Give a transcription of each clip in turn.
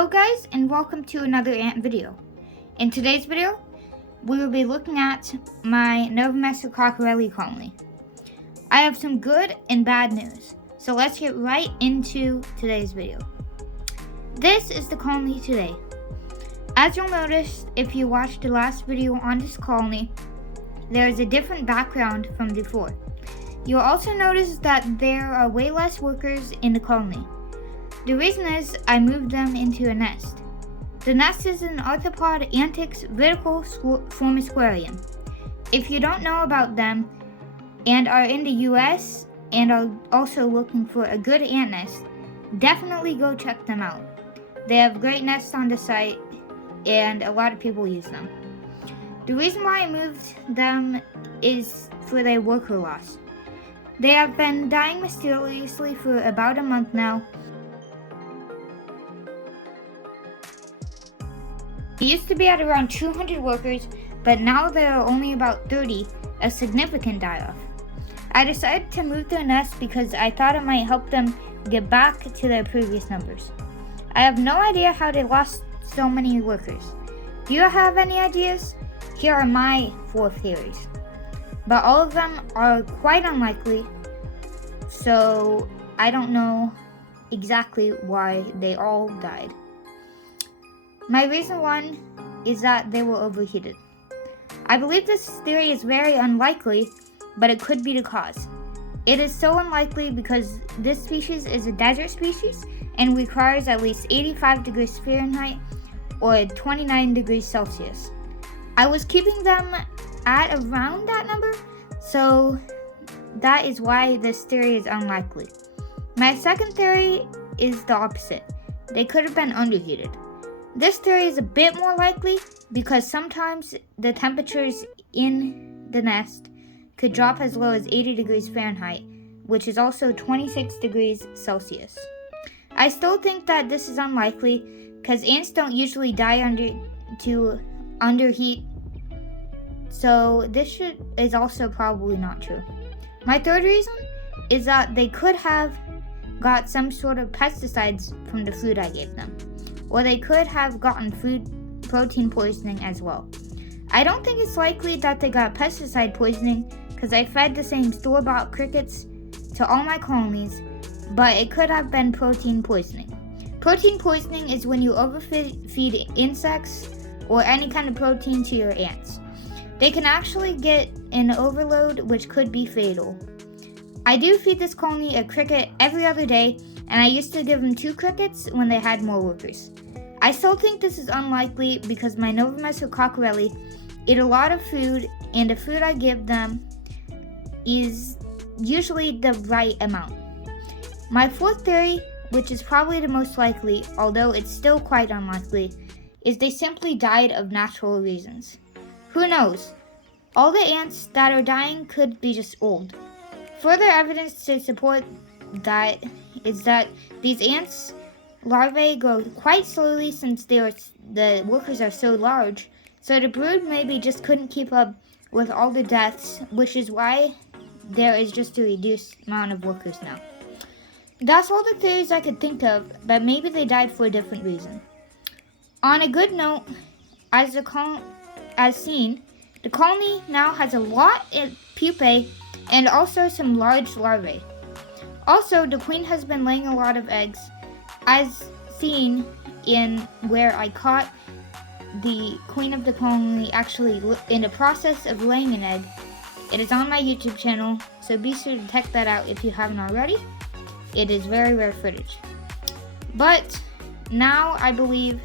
Hello guys, and welcome to another ant video. In today's video, we will be looking at my Novomessor cockerelli colony. I have some good and bad news, so let's get right into today's video. This is the colony today. As you'll notice, if you watched the last video on this colony, there is a different background from before. You'll also notice that there are way less workers in the colony. The reason is I moved them into a nest. The nest is an arthropod antics vertical formosquarium. If you don't know about them and are in the US and are also looking for a good ant nest, definitely go check them out. They have great nests on the site and a lot of people use them. The reason why I moved them is for their worker loss. They have been dying mysteriously for about a month now. It used to be at around 200 workers, but now there are only about 30, a significant die-off. I decided to move their nest because I thought it might help them get back to their previous numbers. I have no idea how they lost so many workers. Do you have any ideas? Here are my 4 theories. But all of them are quite unlikely, so I don't know exactly why they all died. My reason 1 is that they were overheated. I believe this theory is very unlikely, but it could be the cause. It is so unlikely because this species is a desert species and requires at least 85 degrees Fahrenheit or 29 degrees Celsius. I was keeping them at around that number, so that is why this theory is unlikely. My second theory is the opposite. They could have been underheated. This theory is a bit more likely because sometimes the temperatures in the nest could drop as low as 80 degrees Fahrenheit, which is also 26 degrees Celsius. I still think that this is unlikely because ants don't usually die under heat, so this is also probably not true. My third reason is that they could have got some sort of pesticides from the food I gave them, or they could have gotten food protein poisoning as well. I don't think it's likely that they got pesticide poisoning because I fed the same store-bought crickets to all my colonies, but it could have been protein poisoning. Protein poisoning is when you overfeed insects or any kind of protein to your ants. They can actually get an overload which could be fatal. I do feed this colony a cricket every other day, and I used to give them 2 crickets when they had more workers. I still think this is unlikely because my Novomessor cockerelli eat a lot of food, and the food I give them is usually the right amount. My fourth theory, which is probably the most likely, although it's still quite unlikely, is they simply died of natural reasons. Who knows? All the ants that are dying could be just old. Further evidence to support that is that these ants' larvae grow quite slowly since the workers are so large, so the brood maybe just couldn't keep up with all the deaths, which is why there is just a reduced amount of workers now. That's all the theories I could think of, but maybe they died for a different reason. On a good note, as seen, the colony now has a lot of pupae and also some large larvae. Also, the queen has been laying a lot of eggs, as seen in where I caught the queen of the colony actually in the process of laying an egg. It is on my YouTube channel, so be sure to check that out if you haven't already. It is very rare footage. But now I believe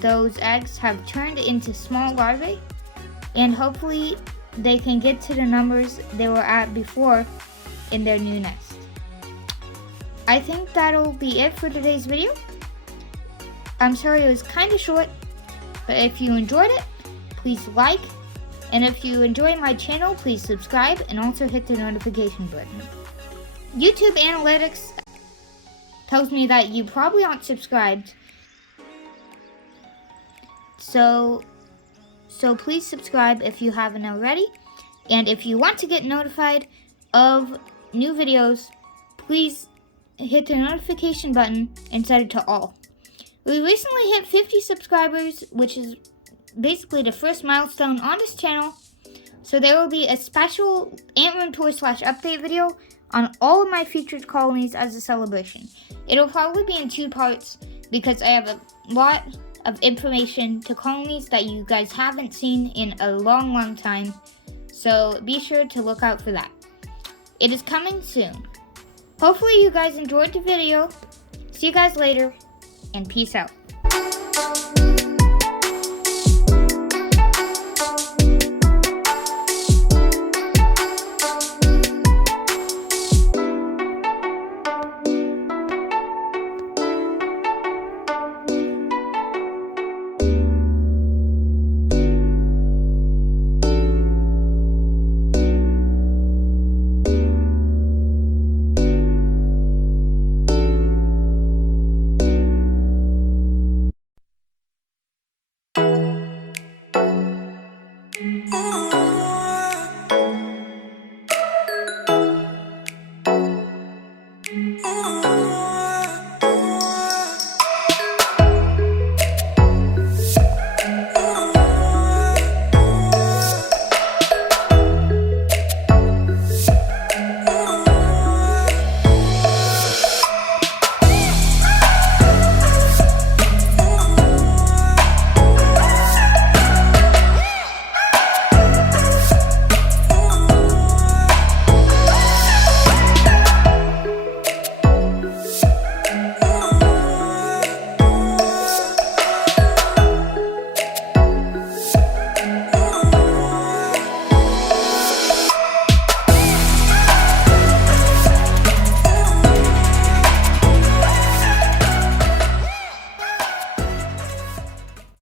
those eggs have turned into small larvae, and hopefully they can get to the numbers they were at before in their new nest. I think that'll be it for today's video. I'm sorry it was kind of short, but if you enjoyed it, please like, and if you enjoy my channel, please subscribe and also hit the notification button. YouTube analytics tells me that you probably aren't subscribed, so please subscribe if you haven't already, and if you want to get notified of new videos, please hit the notification button and set it to all. We recently hit 50 subscribers, which is basically the first milestone on this channel. So there will be a special Antroom Tour / update video on all of my featured colonies as a celebration. It'll probably be in 2 parts because I have a lot of information to colonies that you guys haven't seen in a long time. So be sure to look out for that. It is coming soon. Hopefully you guys enjoyed the video. See you guys later, and peace out.